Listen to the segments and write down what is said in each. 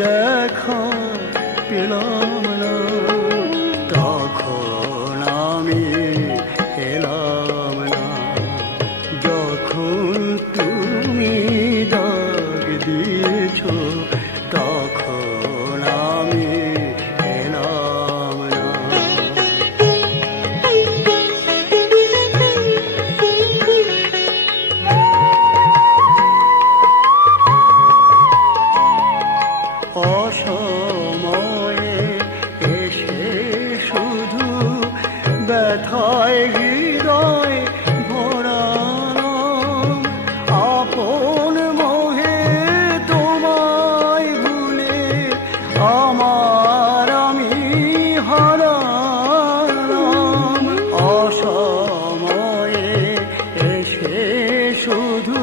দেখা পেলাম না, তখন আমি এলাম না। যখন তুমি ডাক দিয়েছ তখন আমি এলাম না। অসময়ে এসে শুধু ব্যথায় হৃদয় ভরালাম, আপন মোহে তোমায় ভুলে আমার আমি হারালাম। অসময়ে এসে শুধু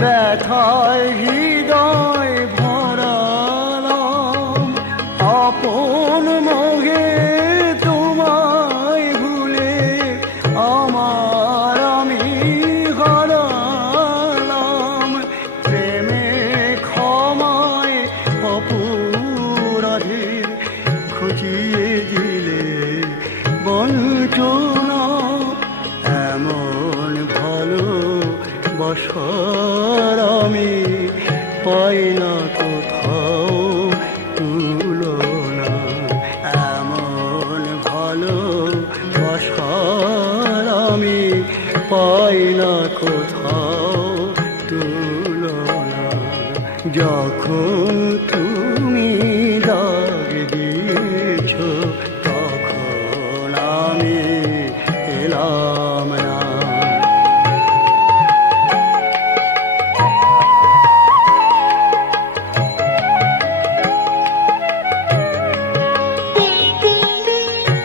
ব্যথায় হৃদয় ভরালাম, আপন মোহে তোমায় ভুলে আমার আমি হারালাম। প্রেমে ক্ষমায় অপরাধের খুঁজিয়ে দিলে বঞ্চনা, এমন ভালো বসার আমি পাই না কোথাও তুলনা। এমন ভালো বসার আমি পাই না কোথাও তুলনা। যখন তুমি ডাক দিয়েছ তখন আমি এলাম না।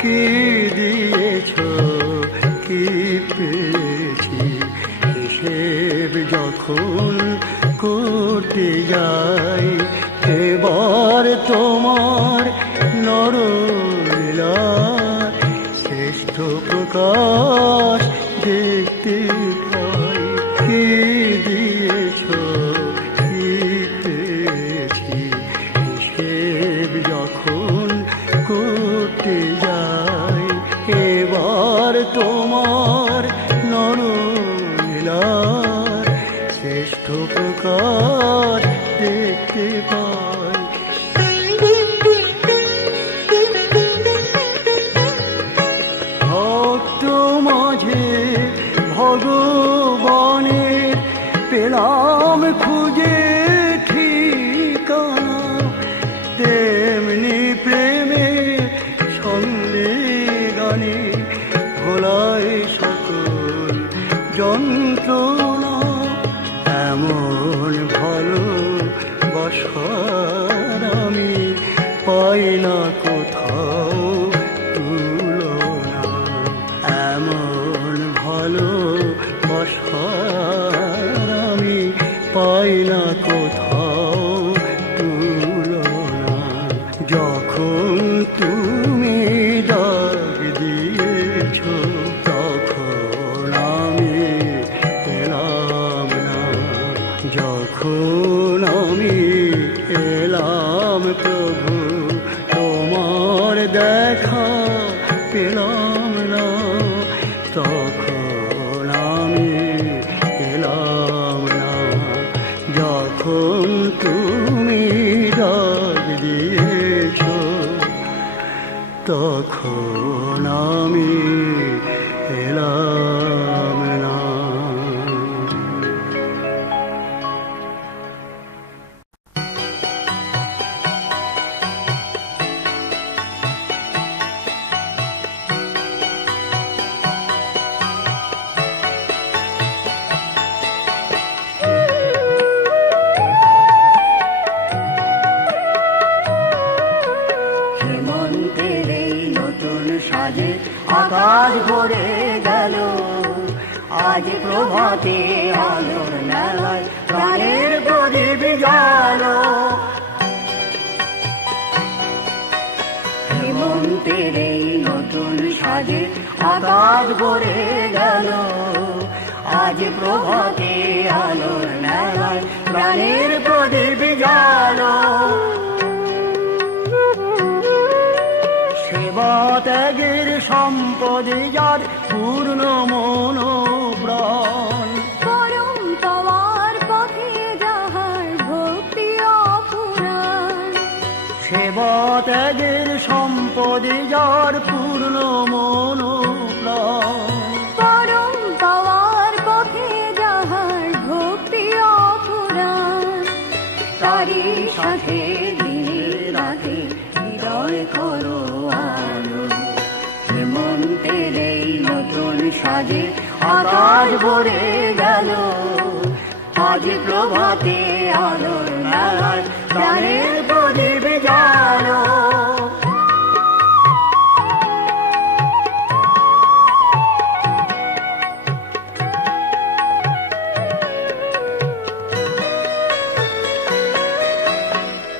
কি দিয়েছ কি পেয়েছি হিসেব যখন করতে যাই, এবার তোমার নরলীলা শ্রেষ্ঠ প্রকাশ দেখতে পাই। কি দিয়েছ কি পেয়েছি হিসেব যখন করতে যাই, এবার তোমার নরলীলার শ্রেষ্ঠ প্রকাশ দেখতে পাই। ভক্ত মাঝে ভগবানের পেলাম খুঁজে ঠিকানা, তেমনি প্রেমে ছন্দে গানে ভোলায় সকল যন্ত্রণা। এমন ভালো বসার আমি পাই না কোথাও তুলনা। এমন ভালো বসার আমি পাই না কোথাও তুলনা। যখন তুমি ডাক দিয়েছ তখন আমি এলাম না। যখন আমি এলাম প্রভু তোমার দেখা পেলাম না, তখন আমি এলাম না। যখন তুমি ডাক দিয়েছ তখন আমি এলাম না। আকাশ ভরে গেল আজ প্রভাতে আলোর মেলায় প্রাণের প্রদীপ জ্বালো। হেমন্তের এই নতুন সাজে আকাশ ভরে গেল আজ প্রভাতে আলোর মেলায় প্রাণের প্রদীপ জ্বালো। সেবা ত্যাগের সম্পদে যার পূর্ণ মনোপ্রাণ, পরম পাওয়ার পথে যাহার ভক্তি অপুরাণ। সেবা ত্যাগের সম্পদে যার পূর্ণ মনোপ্রাণ, পরম পাওয়ার পথে যাহার ভক্তি অপুরাণ। তারি সাথে দিনে রাতে হৃদয় করো আলো, হেমন্তের এই নতুন সাজে আকাশ ভরে গেল। আজ প্রভাতে আলোর মেলায় প্রাণের প্রদীপ জ্বালো।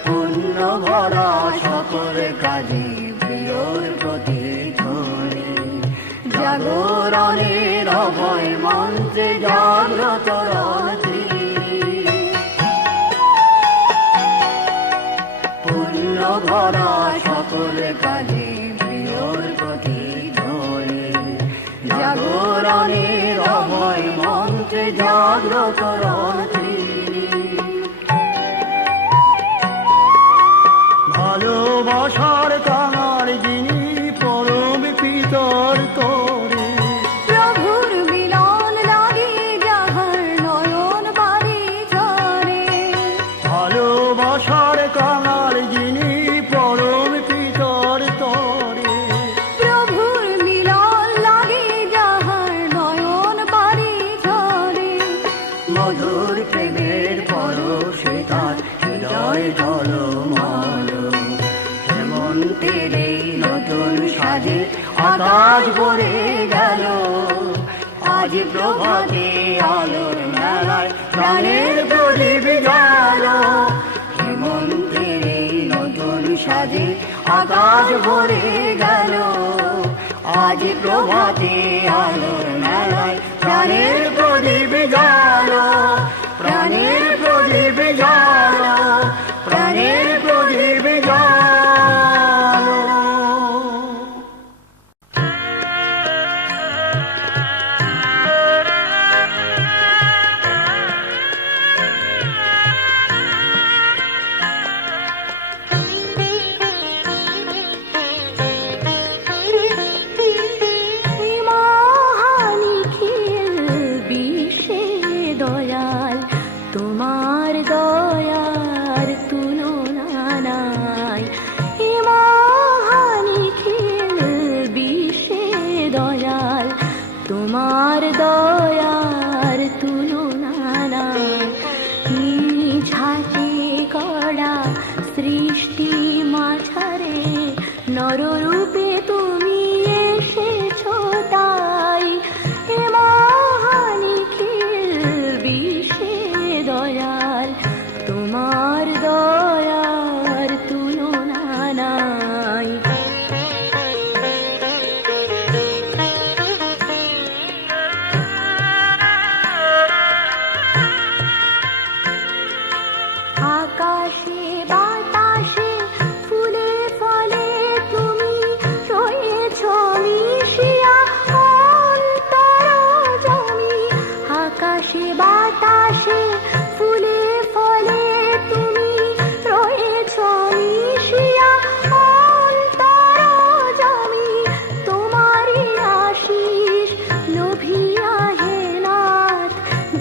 পুণ্য ভরা সকল কাজে প্রিয়র প্রতি ধরে, জাগরণের অভয় মন্ত্রে জাগ্রত রন্ত্রী। পুণ্য ভরা সকল কাজে প্রিয়র প্রতি ধরে, জাগরণের অভয় মন্ত্রে জাগ্রত রন্ত্রী। ভালোবাসার কাঙাল যিনি পরম পিতর করে, প্রভুর মিলন লাগে যাহার নয়ন বাড়ি ঝরে। ভালোবাসার কাঙাল যিনি পরম পিতর তরে, প্রভুর মিলন লাগে যাহার নয়ন বাড়ি ঝরে। মধুর প্রেমের পরশে তার হৃদয় ঝলমল, হেমন্তের এই নতুন সাজে আকাশ ভরে গেল। আজ প্রভাতে আলোর মেলায় প্রাণের প্রদীপ জ্বালো। হেমন্তের এই নতুন সাজে আকাশ ভরে গেল। আজ প্রভাতে আলোর মেলায় প্রাণের প্রদীপ জ্বালো। প্রাণের প্রদীপ জ্বালো, প্রাণের প্রদীপ জ্বালো। তোমার দয়ার তুলনা নাই, এ মহানিখিল বিশ্বে দয়াল তোমার দয়ার তুলনা নাই। নিঝাতে করা সৃষ্টি মাঝারে নররূপে তুমি এসেছো তাই, এ মহানিখিল বিশ্বে দয়াল তোমার দয়ার তুলনা নাই। আকাশে বাতাসে ফুলে ফলে তুমি রয়েছ মিশিয়া অন্তরজমি। আকাশে বাতাসে ফুলে ফলে তুমি রয়েছ মিশিয়া অন্তরজমি। তোমারই আশিস লোভিয়া হে নাথ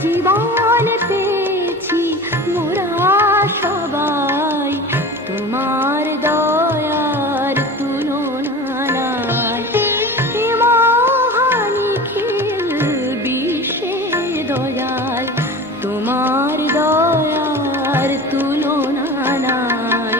জীবন পেয়েছি মোরা সবাই, তোমার দয়ার তুলনা নাই। এ মহানিখিল বিশ্বে দয়াল তোমার দয়ার তুলনা নাই।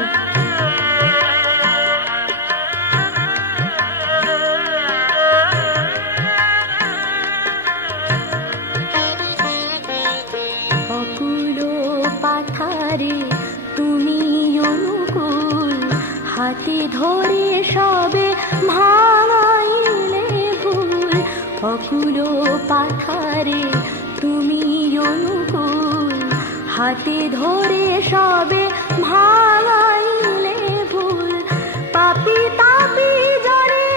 অকুল পাথারে তুমি অনুকূল, হাতে ধরে সবে ভাঙাইলে ভুল। অকুল পাথারে তুমি অনুকূল, হাতে ধরে সবে ভাঙাইলে ভুল। পাপি তাপি জরে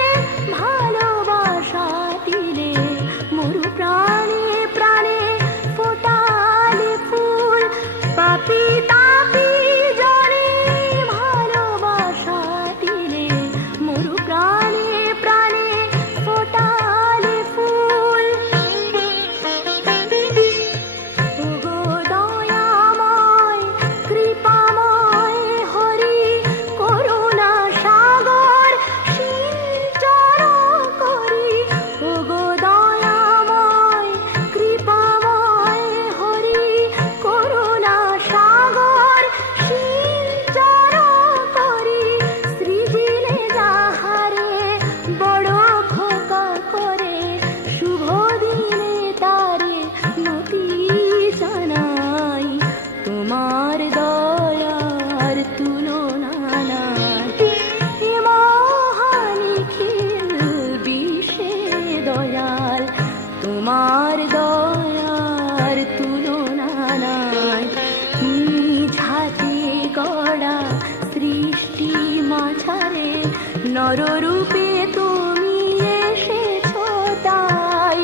নররূপে তুমি এসেছো তাই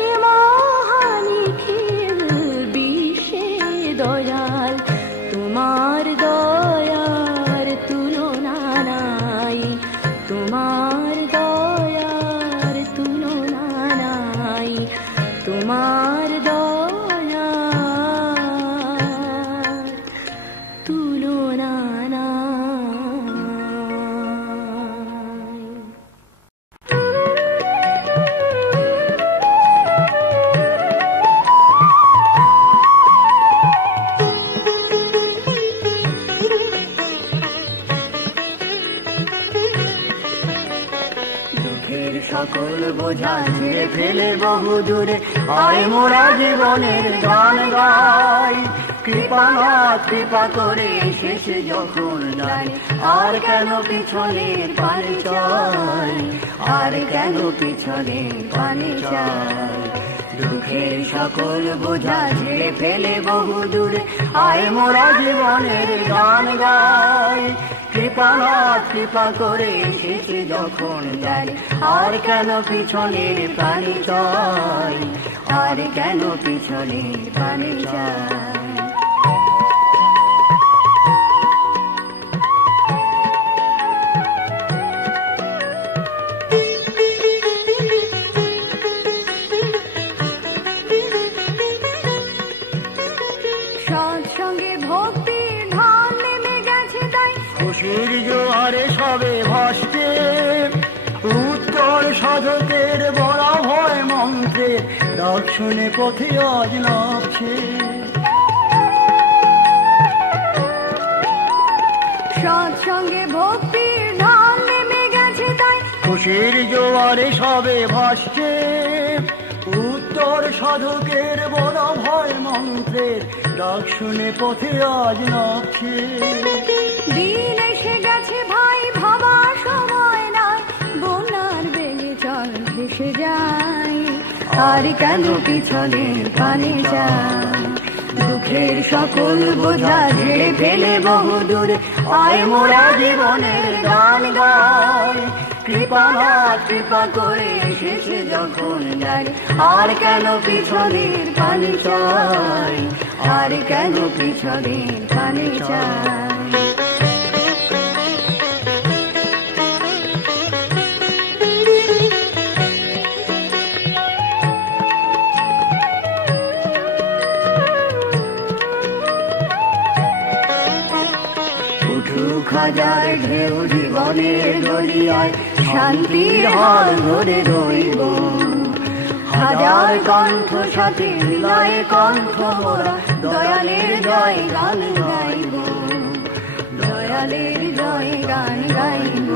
এ মহানিখিল বিশ্বে দয়াল তোমার দয়ার তুলনা নাই তোমার দয়ার তুলনা নাই তোমার দয়ার তুলনা সকল বোঝা ছেড়ে ফেলে বহু দূরে আয় মোরা জীবনের গান গাই কৃপানাথ কৃপা করে শেষে যখন যায় আর কেন পিছনের পানে চাই আর কেন পিছনের পানে চাই দুঃখের সকল বোঝা ছেড়ে ফেলে বহু দূরে আয় মোরা জীবনের গান গাই কৃপানাথ কৃপা করে শেষে যখন যায় আর কেন পিছনের প্রাণী চাই আর কেন পিছনের প্রাণী চাই সৎসঙ্গে ভক্তির ঢল নেমে গেছে তাই খুশির জোয়ারে সবে ভাসছে উত্তর সাধকের বলা ভয় মন্ত্রে দর্শনে পথে আজ নামছে সৎসঙ্গে ভক্তির ঢল নেমে গেছে তাই খুশির জোয়ারে সবে ভাসছে উত্তর সাধকের বলা ভয় মন্ত্রের ডাক শুনে পথে আজ নামছে দিন এসে গেছে ভাই ভাবার সময় নাই বন্যার বেগে চল ভেসে যায় আর কেন পিছনের পানে যায় দুঃখের সকল বোঝা ঝেড়ে ফেলে বহু দূরে আয় মোরা জীবনের গান গায় কৃপানাথ কৃপা করে শেষে যখন যায় আর কেন পিছনের পানে চাই আর কেন পিছনের পানে চাই হাজার ঢেউ জীবনের দরিয়ায় শান্তির হাল ধরে রইব হাজার কণ্ঠ সাথে মিলায় কণ্ঠ মোরা দয়ালের জয় গান গাইব দয়ালের জয় গান গাইব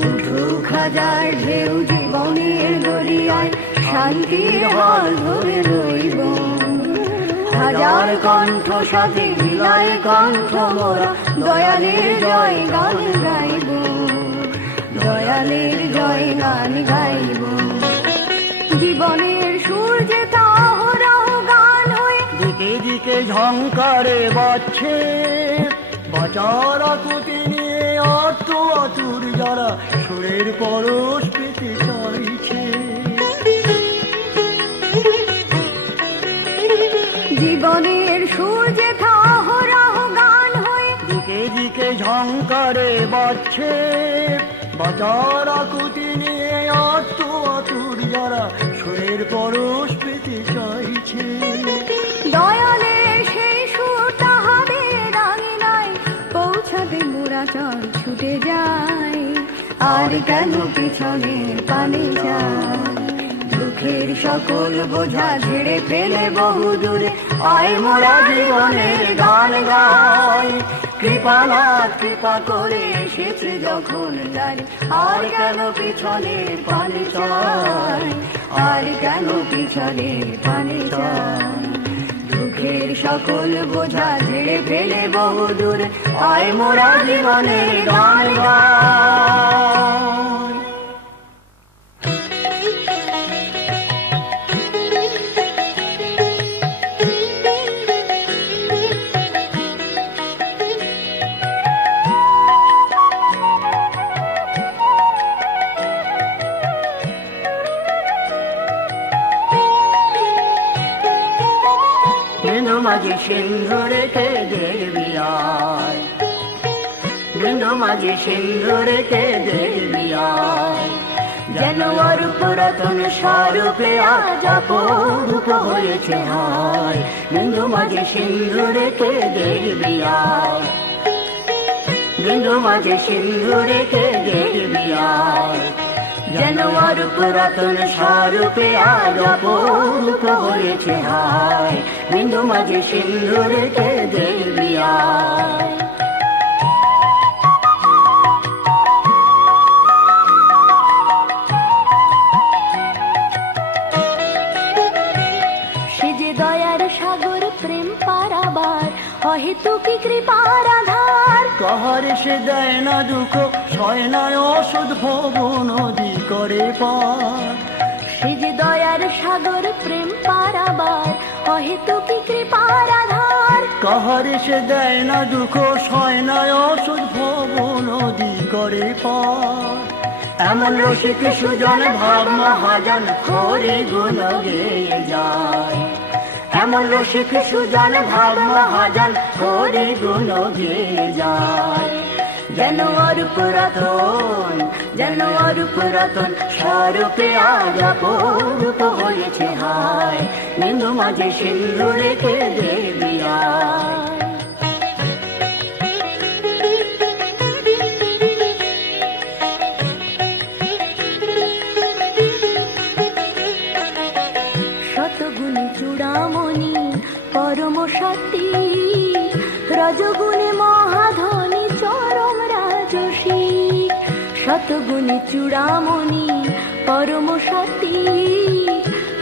উঠুক হাজার ঢেউ জীবনের দরিয়ায় শান্তির হাল ধরে রইব হাজার কণ্ঠ সাথে মিলায় কণ্ঠ মোরা দয়ালের জয় গান গাইব দয়ালের জয় গান গাইব জীবনের সূর্যে তাহরাও গান হয়ে দিকে দিকে ঝংকারে বাজছে বাঁচার আকুতি নিয়ে আর্ত আতুর যারা সুরের পরশ পেতে চাইছে জীবনের সূর্যে তাহরাও গান হয়ে দিকে দিকে ঝংকারে বাজছে বাঁচার আকুতি নিয়ে আর্ত আতুর যারা সুরের পরশ পেতে চাইছে দয়ালের সেই সুর তাহাদের আঙিনায় পৌঁছাতে মোরা চল ছুটে যায় আর কেন পিছনের পানে যায় দুঃখের সকল বোঝা ঝেড়ে ফেলে বহু দূরে আয় মোরা জীবনের গান গাই কৃপানাথ কৃপা করে এসেছে যখন যায় আর কেন পিছনের পানে চাই আর কেন পিছনের পানে চাই দুঃখের সকল বোঝা ঝেড়ে ফেলে বহু দূরে আয় মোরা জীবনের গান গাই সিন্ধু রেখে দেখবি আয়, বিন্দু মাঝে সিন্ধু রেখে দেখবি আয়, যেন আর পুরাতন স্বরূপে আজ অপরূপ হয়েছে হায়, বিন্দু মাঝে সিন্ধু রেখে দেখবি আয়, বিন্দু মাঝে সিন্ধু রেখে দেখবি আয়, যেন আর পুরাতন স্বরূপে আজ অপরূপ হয়েছে হায়, বিন্দু মাঝে সিন্ধু রেখে দেখবি আয়। সাগর প্রেম পারাবার অহেতুকি কৃপার আধার, কাহারে সে দেয় না দুঃখ সয় না অসুধ ভব নদী করে পার, সে যে দয়ার সাগর প্রেম পারাবার অহেতুকি কৃপার আধার, কাহারে সে দেয় না দুঃখ সয় না অসুধ ভব নদী করে পার, এমন রসিক সুজন ভাব মহাজন হরি গুণ গেয়ে যায়, এমন রসিক সুজন ভাব মহাজন হরি গুণ গেয়ে যায়, যেন আর পুরাতন, যেন আর পুরাতন স্বরূপে আজ অপরূপ হয়েছে হায়, বিন্দু মাঝে সিন্ধু রেখে দেখবি আয়। শতগুণে চূড়ামণি পরম সতী, রজগুণে মহাধনী চরম রাজসী, শতগুণে চূড়ামণি পরম সতী,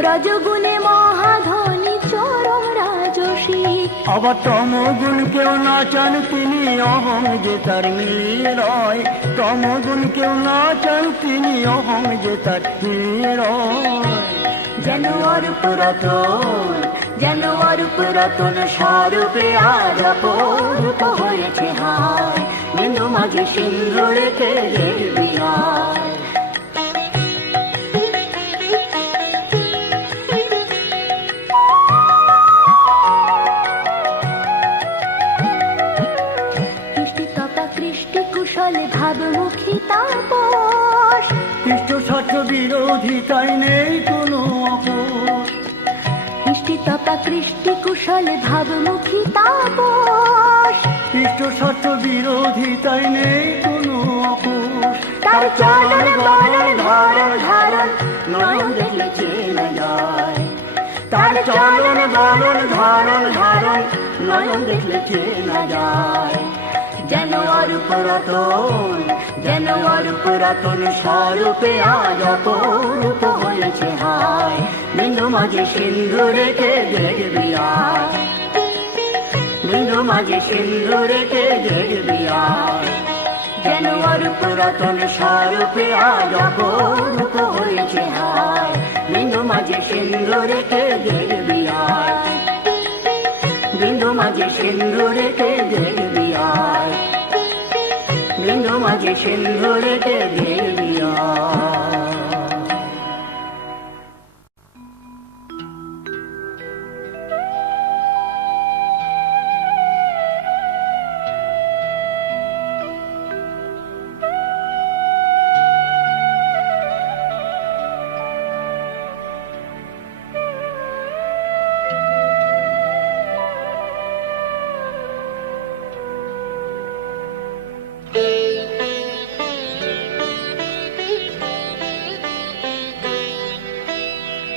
রজগুণে মহাধনী চরম রাজসী, আবার তমগুণ কেউ না চান তিনি অহং যে তার মিলিয়ে রয়, তমগুণ কেউ না চান তিনি অহং যে তার মিলিয়ে রয়, যেন আর পুরাতন, যেন আর পুরাতন স্বরূপে আজ অপরূপ হয়েছে হায়, বিন্দু মাঝে সিন্ধু রেখে দেখবি আয়। কৃষ্টি কুশলে ভাবমুখী তাপস, কৃষ্ট ছাত্র বিরোধী তাই নেই কোনো আপোষ, তপা কৃষ্টি কুশলে ভাবমুখী তাপস, কৃষ্ট ছাত্র বিরোধী তাই নেই কোনো আপোষ, তার চলন বলন ধরন ধারণ নয়ন দেখলে চেনা যায়, তার চলন বলন ধরন ধারণ নয়ন দেখলে চেনা যায়, যেন আর পুরাতন, যেন আর পুরাতন স্বরূপে আজ অপরূপ হয়েছে হায়, বিন্দু মাঝে সিন্ধু রেখে দেখবি আয়, বিন্দু মাঝে সিন্ধু রেখে দেখবি আয়, যেন আর পুরাতন স্বরূপে আজ অপরূপ হয়েছে হায়, বিন্দু মাঝে সিন্ধু রেখে দেখবি আয়, বিন্দু মাঝে সিন্ধু রেখে দেখবি আয়, বিন্দু মাঝে সিন্ধু রেখে দেখবি আয়।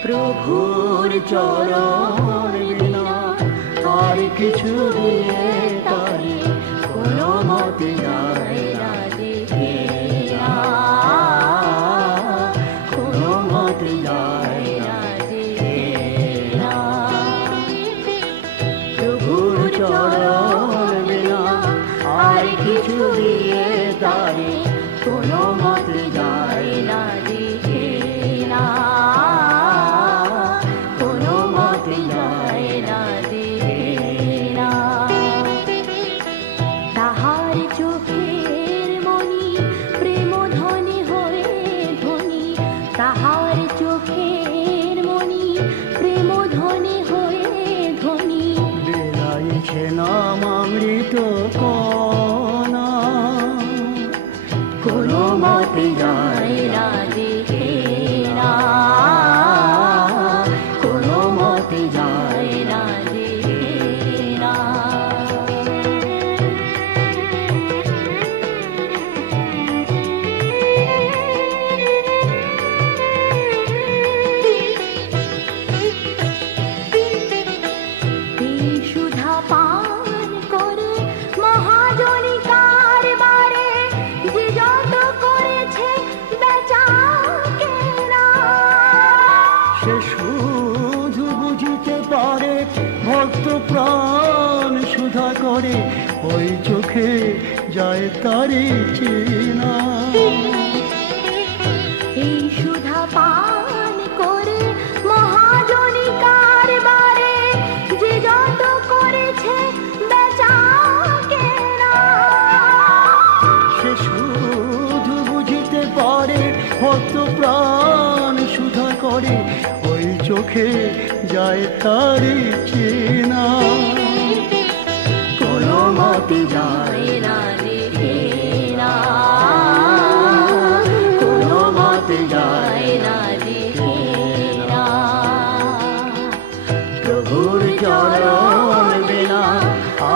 প্রভুর চরণ বিনা আর কিছু দিয়ে তারি কোনো মতে যায় না দেখে না, কোনো মতে যায় না দেখে না, প্রভুর চরণ বিনা আর কিছু দিয়ে তারি কোনো মতে যায় না দেখে না, মতে যায় না দেখে না, কোনো মতে যায় না দেখে না। সুধা পান করে মহাজনী কারবারে যে যত করেছে বেচা কেনা, সে শুধু বুঝিতে পারে ভক্ত প্রাণ সুধা করে, ওই চোখে যায় তারি চেনা। এই সুধা পান করে মহাজনী কারবারে যে যত করেছে বেচা কেনা, সে শুধু বুঝিতে পারে ভক্ত প্রাণ সুধা করে, ওই চোখে যায় তারি চেনা। কোনো মতে যায় না দেখে না, কোনো মতে যায় না দেখে না। প্রভুর চরণ বিনা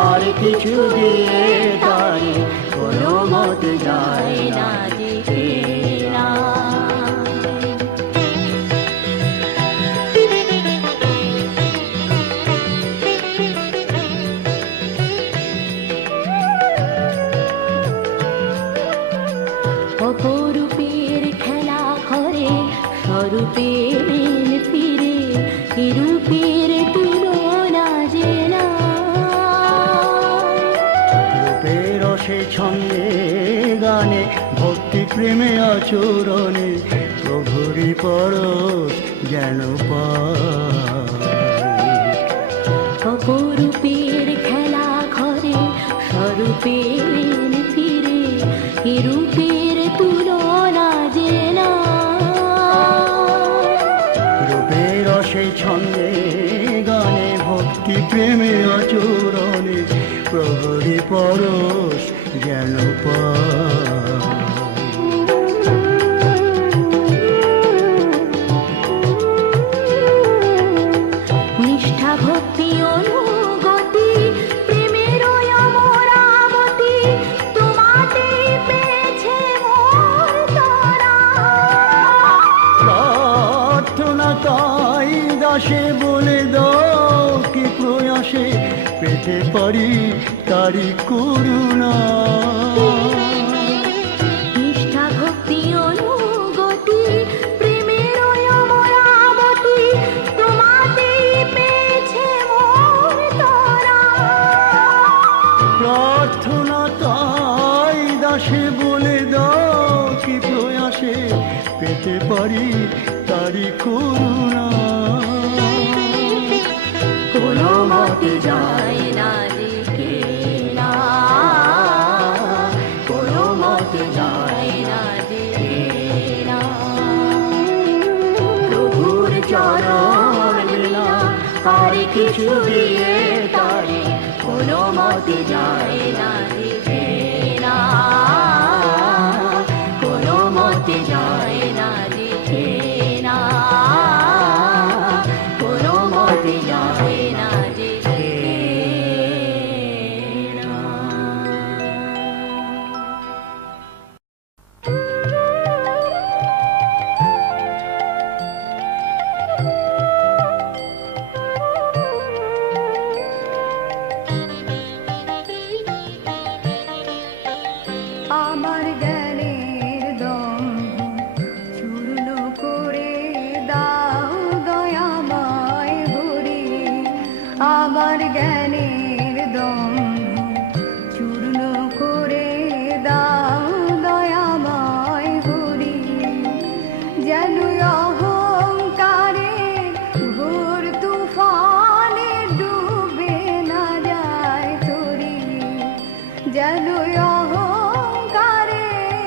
আর কিছু দিয়ে তারে কোনো মতে যায় না দেখে না। অপরূপের খেলা ঘরে স্বরূপের ফিরে, রূপের তুলনা যে না। রূপের রসে ছন্দে গানে ভক্তি প্রেমে আচরণে, প্রভুরি পরশ যেন পায়। অপরূপের খেলা ঘরে স্বরূপের ফিরে, রূপের তুলনা যে না। রূপের রসে ছন্দে গানে ভক্তি প্রেমে আচরণে, প্রভুরি পরশ যেন পায়। নিষ্ঠা ভক্তি অনুগতি প্রেমের অমরাবতী, তোমাতে পেয়েছে মোর তরা। প্রার্থনা তাই দাসে বলে দাও কি প্রয়াসে পেতে পারি তারি করুণা। নিষ্ঠা ভক্তি অনুগতি প্রেমের অমরাবতী, তোমাতেই পেয়েছে মোর তরা। প্রার্থনা তাই দাসে বলে দাও কি প্রয়াসে পেতে পারি তারি করুণা। কোনো মতে যায় না দেখে না, কোনো মতে যায় না দেখে না। প্রভুর চরণ বিনা আর কিছু দিয়ে তারে কোনো মতে যায় না দেখে না, কোনো মতে যায় না দেখে না, কোনো মতে যায় না দেখে না। আমার জ্ঞানের দম্ভ চূর্ণ করে দাও দয়াময় হরি। আমার জ্ঞানের দম্ভ চূর্ণ করে দাও দয়াময় হরি। যেন অহংকারের ঘোর তুফানে ডুবে না যায় তরি। যেন অহংকারের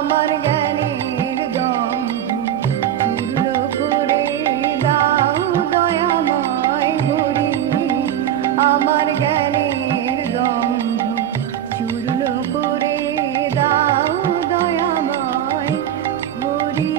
আমার জ্ঞানের দম চূর্ণ করে দাও দয়াময় হরি আমার জ্ঞানের দম চূর্ণ করে দাও দয়াময় হরি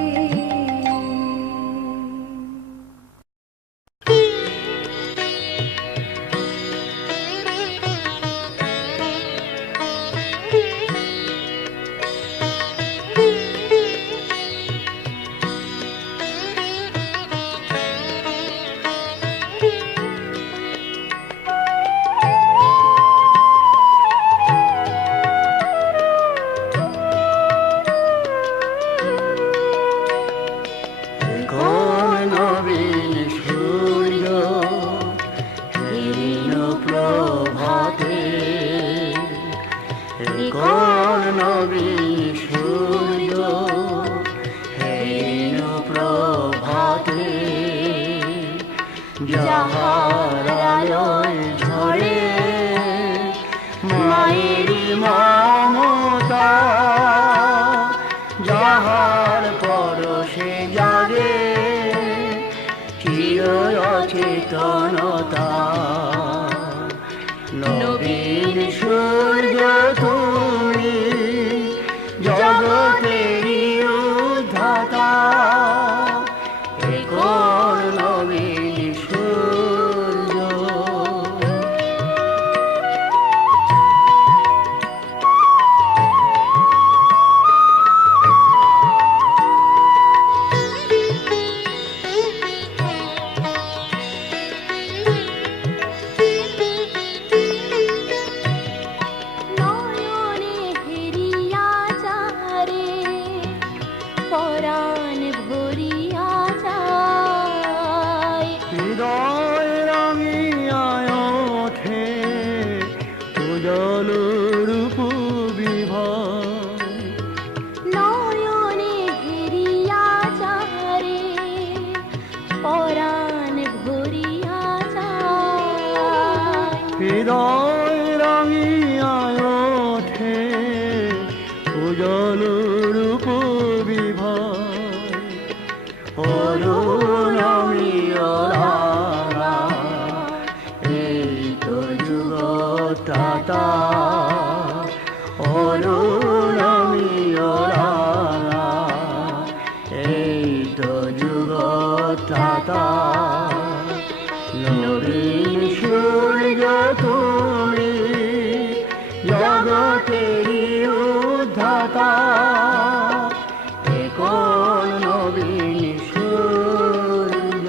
কোন নবীন সূর্য হীন প্রভাতে কোন নবীন সূর্য হীন প্রভাতে যাহার আলোয় ঝরে মায়ের মমতা যাহার পরশে জাগে চির অচেতনতা নবীন সূর্য তুমি জগতেরই উদ্ধাতা কোন নবীন সূর্য নয়নে হেরিয়া যারে পরাণ ভরিয়া যায় হৃদয় রাঙিয়ায় ওঠে উজ্জ্বল রূপ বিভয় নয়নে হেরিয়া যারে পরাণ ভরিয়া যায় হৃদয় রাঙিয়ায় ওঠে উজ্জ্বল রূপ বিভয় অরুণমিয়রা এই তো যুগতাতা অরুণমিয়রা এই তো যুগতাতা নবীন সূর্য তুমি জগতেরই উদ্ধাতা কোন নবীন সূর্য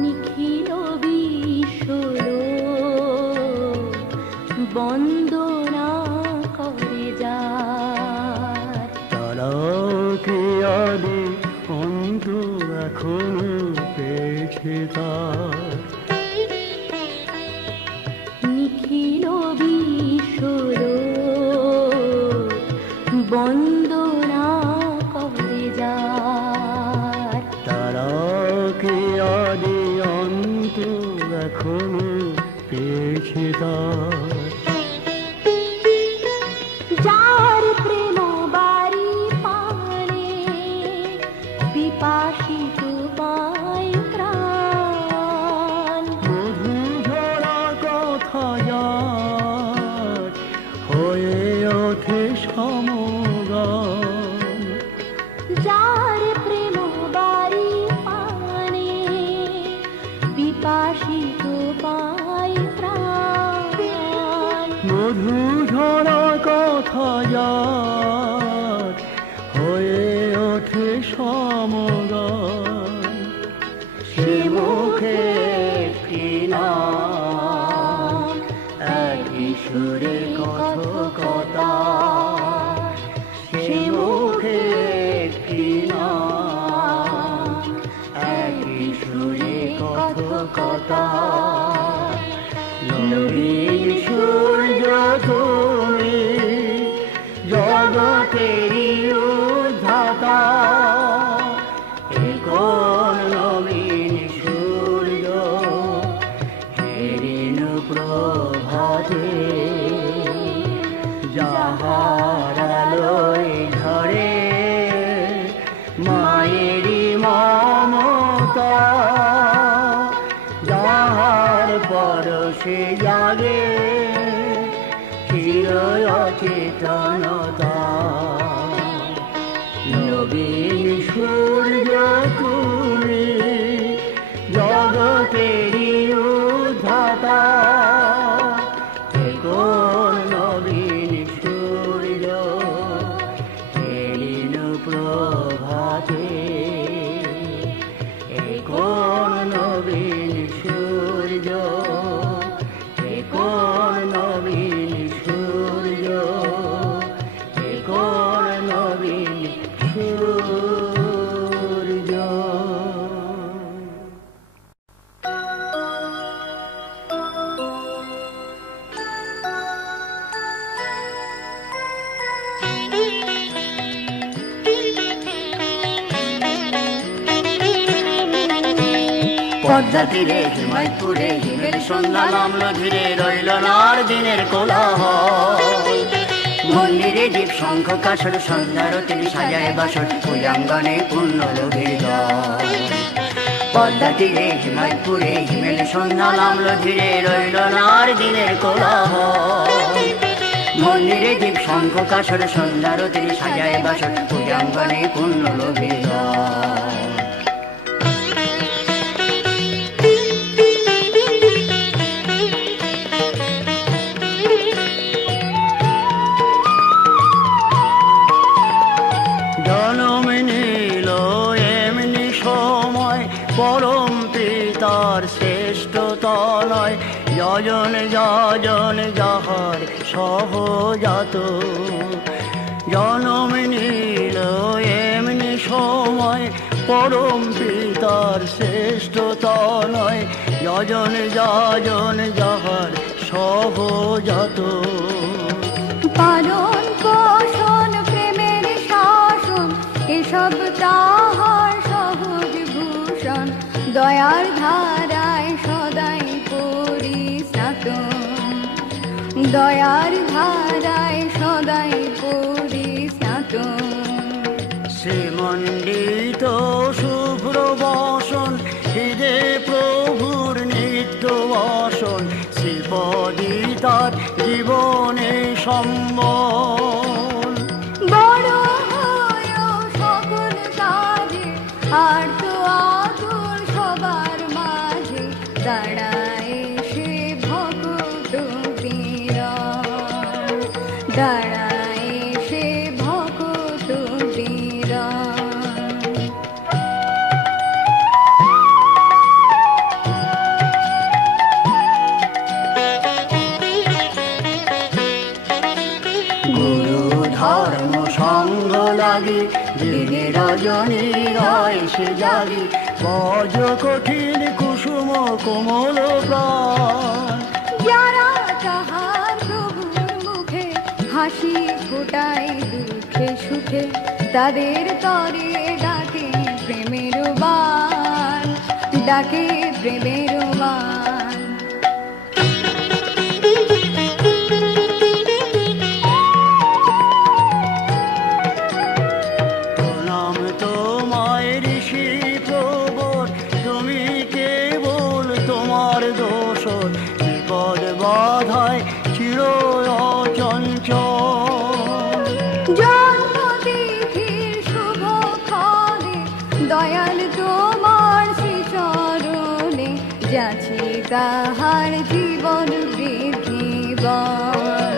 নিখিল বিশ্বর বন্দনা করে যার তারা কি আদি অন্ত এখনো পেয়েছে তার নিখিল বিশ্বর বন্দনা করে যার তারা কি আদি অন্ত এখনো পেয়েছে তার যার প্রেম বাড়ি পানে পিপাসিত পায় প্রাণ মধু ঝরা কথা যার হয়ে ওঠে সমগান যার প্রেম বাড়ি পানে পিপাসিত পায় প্রাণ মধু ঝরা কথা যার হয়ে ওঠে সমগান সে মুখে একটি নাম একই সুরে কথকতা সে মুখে একটি নাম একই সুরে কথকতা নবীন সূর্য তুমি যাহার আলোয় ঝরে মায়েরই মমতা, যাহার পরশে জাগে চির অচেতনতা। নবীন সূর্য তুমি জগতেরই উদ্ধাতা, কোন নবীন সূর্য এলিন প্রভাতে, কোন নবীন সূর্য, কোন নবীন সূর্য, কোন নবীন সূর্য। পদ্মা তীরে হিমায়তপুরে হিমেল সন্ধ্যা নামলো ধীরে, রইল না আর দিনের কোলাহল। মন্দিরে দীপ শঙ্খ কাসর সন্ধ্যারতির সাজায় বাসর, পূজাঙ্গনে পূর্ণ লোভের দল। পদ্মা তীরে হিমায়তপুরে হিমেল সন্ধ্যা নামলো ধীরে, রইল না আর দিনের কোলাহল। মন্দিরে দীপ শঙ্খ কাসর সন্ধ্যারতির সাজায় বাসর, পূজাঙ্গনে পূর্ণ লোভের দল। জনম নিল এমনি সময় পরম পিতার শ্রেষ্ঠ তনয়, যজন যজন যাহার সহজাত। জনম নিল এমনি সময় পরম পিতার শ্রেষ্ঠ তনয়, যজন যজন যাহার সহজাত। পালন পোষণ প্রেমের শাসন এসব তাহার সহজ ভূষণ, দয়ার ধারায় সদাই পরিস্নাত, দয়ার ধারায় সদাই পরিস্নাত। শ্রীমণ্ডিত শুভ্র বসন হৃদে প্রভুর নিত্য বসন, শ্রীপদী তার জীবনে সম্বল। বড় হয়েও সকল কাজে আর্ত আতুর সবার মাঝে, দাঁড়ায় সে ভক্ত বীরান, দাঁড়ায় সে ভক্ত বীরান। গুরু ধর্ম সঙ্গ লাগি দিনে রজনী রয় সে জাগি, বজ কঠিন কুসুম কোমল প্রাণ। যারা তাহার প্রভুর মুখে হাসি ফোটায় দুঃখে সুখে, তাদের তরে ডাকে প্রেমের বান, ডাকে প্রেমের বান। প্রণাম তোমায় ঋষি প্রবর, তুমি কেবল তোমার দোষর, বিপদ বাধায় চির অচঞ্চল। জন্মতিথির শুভ ক্ষণে দয়াল তোমার শ্রীচরণে, যাচ্ছি তাহার জীবন বৃদ্ধিবন,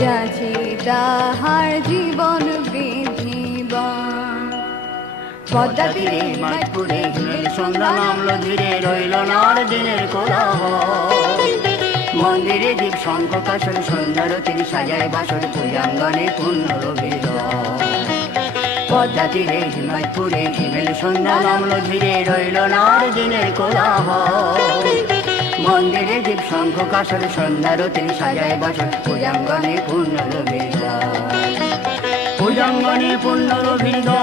যাচ্ছি তাহার জীবন বৃদ্ধিবন। পদ্মা তীরে হিমায়তপুরে হিমেল সন্ধ্যা নামলো ধীরে, রইল না আর দিনের কোলাহল। মন্দিরে দীপ শঙ্খ কাসর সন্ধ্যারতির সাজায় বাসর, পূজাঙ্গনে পূর্ণ লোভের দল। পদ্মা তীরে হিমায়তপুরে হিমেল সন্ধ্যা নামলো ধীরে, রইল না আর দিনের কোলাহল। মন্দিরে দীপ শঙ্খ কাসর সন্ধ্যারতির সাজায় বাসর, পূজাঙ্গনে পূর্ণ লোভের দল। পূজাঙ্গনে পূর্ণ লোভের দল।